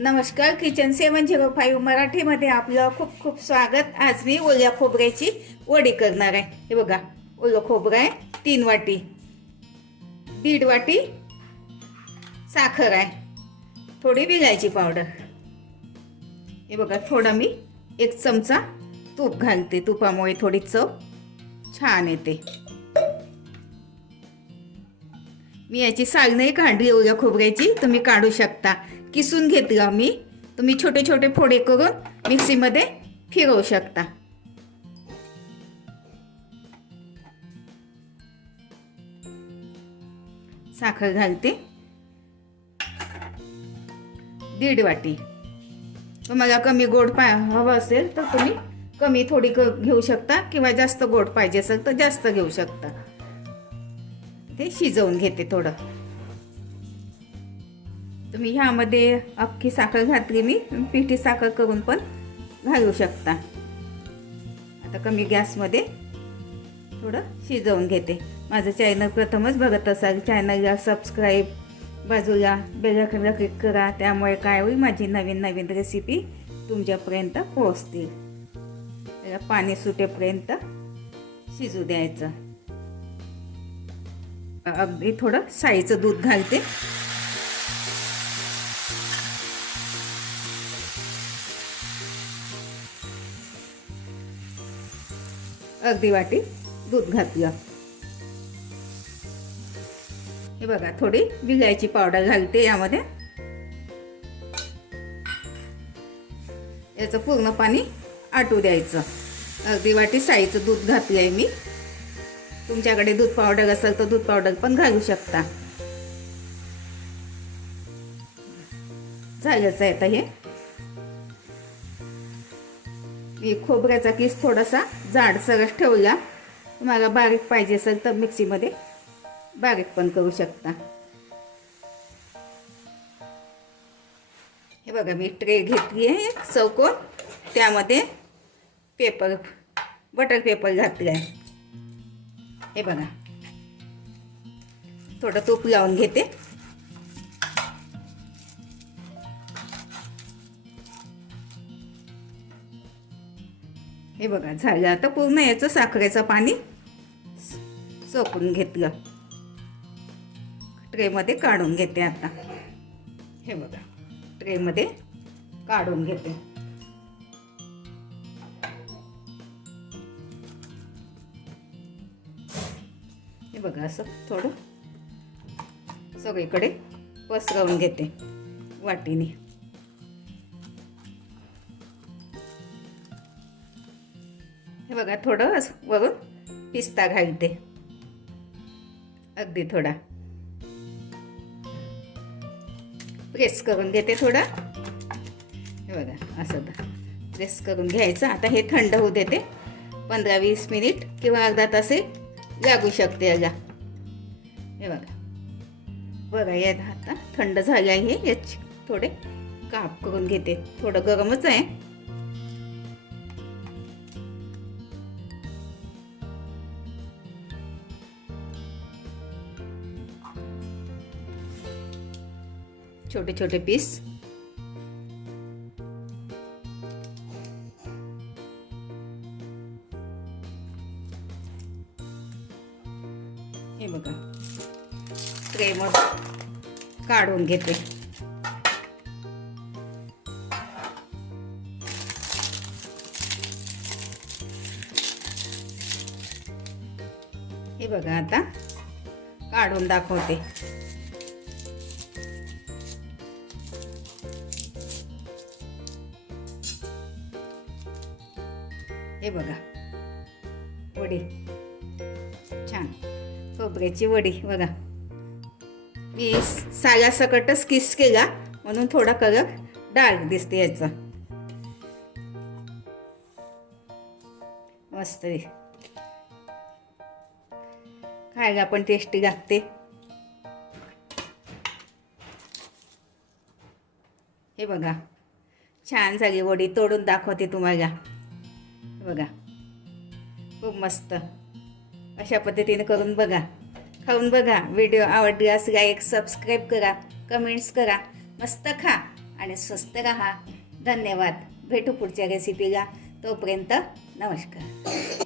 नमस्कार किचन सेवन zero five मराठीमध्ये आपलं खूप खूप स्वागत. आज मी ओल्या खोबऱ्याची वडी करणार आहे. हे बघा ओलं खोबरं आहे तीन वाटी. दीड वाटी साखर आहे. थोडी विलायची पावडर. हे बघा थोडं मी एक चमचा तूप घालते. तुपामुळे थोडी चव छान येते. मी याची साल काढली ओल्या खोबऱ्याची तुम्ही काढू शकता. किसून घेतलं मी तुम्ही छोटे छोटे फोडे करून मिक्सीमध्ये फिरवू शकता. साखर घालते. दीड वाटी. तुम्हाला कमी गोड पा हवं असेल तर तुम्ही कमी थोडी क घेऊ शकता किंवा जास्त गोड पाहिजे असेल तर जास्त घेऊ शकता. ते शिजवून घेते थोडं. तुम्ही ह्यामध्ये अख्खी साखर घातली मी. पिठी साखर करून पण घालू शकता. आता कमी गॅसमध्ये थोडं शिजवून घेते. माझं चॅनल प्रथमच बघत असाल चॅनलला सबस्क्राईब बाजूला बेलाकडला क्लिक करा. त्यामुळे काय होईल माझी नवीन नवीन रेसिपी तुमच्यापर्यंत पोहोचतील. त्याला पाणी सुटेपर्यंत शिजू द्यायचं. अगदी थोडं साईचं दूध घालते. अगदी वाटी दूध घातलं हे बघा थोडी विलायची पावडर घालते यामध्ये. याचं पूर्ण पाणी आटू द्यायचं. अगदी वाटी साईचं दूध घातलं आहे मी. तुमच्याकडे दूध पावडर असेल तर दूध पावडर पण घालू शकता. झालंच आहे आता हे. मी खोबऱ्याचा किस थोडासा जाडसरच ठेवला तुम्हाला बारीक पाहिजे असेल तर मिक्सीमध्ये बारीक पण करू शकता. हे बघा मी ट्रे घेतली आहे चौकोन. त्यामध्ये पेपर बटर पेपर घातलं आहे. हे बघा. थोडं तूप लावून घेते. हे बघा झालं. आता पूर्ण याचं साखरेचं पाणी सोकून घेतलं. ट्रेमध्ये काढून घेते आता. हे बघा ट्रेमध्ये काढून घेते. हे बघा असं थोडं सगळीकडे पसरवून घेते वाटीने. हे बघा थोडं असं वरून पिस्ता घालते. अगदी थोडा. प्रेस करून घेते थोडा. हे बघा असं प्रेस करून घ्यायचं. आता हे थंड होऊ देते. पंधरा वीस मिनिट किंवा अर्धा तास लागू शकते याला. हे बघा. बघा या आता थंड झाले आहे. याची थोडे काप करून घेते. थोडं गरमच आहे. छोटे छोटे पीस. हे बघा. ट्रेमध्ये काढून घेते. हे बघा आता काढून दाखवते. हे बघा. वडील. छान. खोबऱ्याची वडी बघा. मी साल्यासकटच किस केला म्हणून थोडा कलर डार्क दिसते याचा. मस्त खायला पण टेस्टी लागते. हे बघा. छान झाली वडी तोडून दाखवते तुम्हाला. बघा. खूप मस्त. अशा पद्धतीने करून बघा. खाऊन बघा. व्हिडिओ आवडल्यास लाईक सबस्क्राईब करा कमेंट्स करा. मस्त खा आणि स्वस्त राहा. धन्यवाद. भेटू पुढच्या रेसिपीला तोपर्यंत नमस्कार.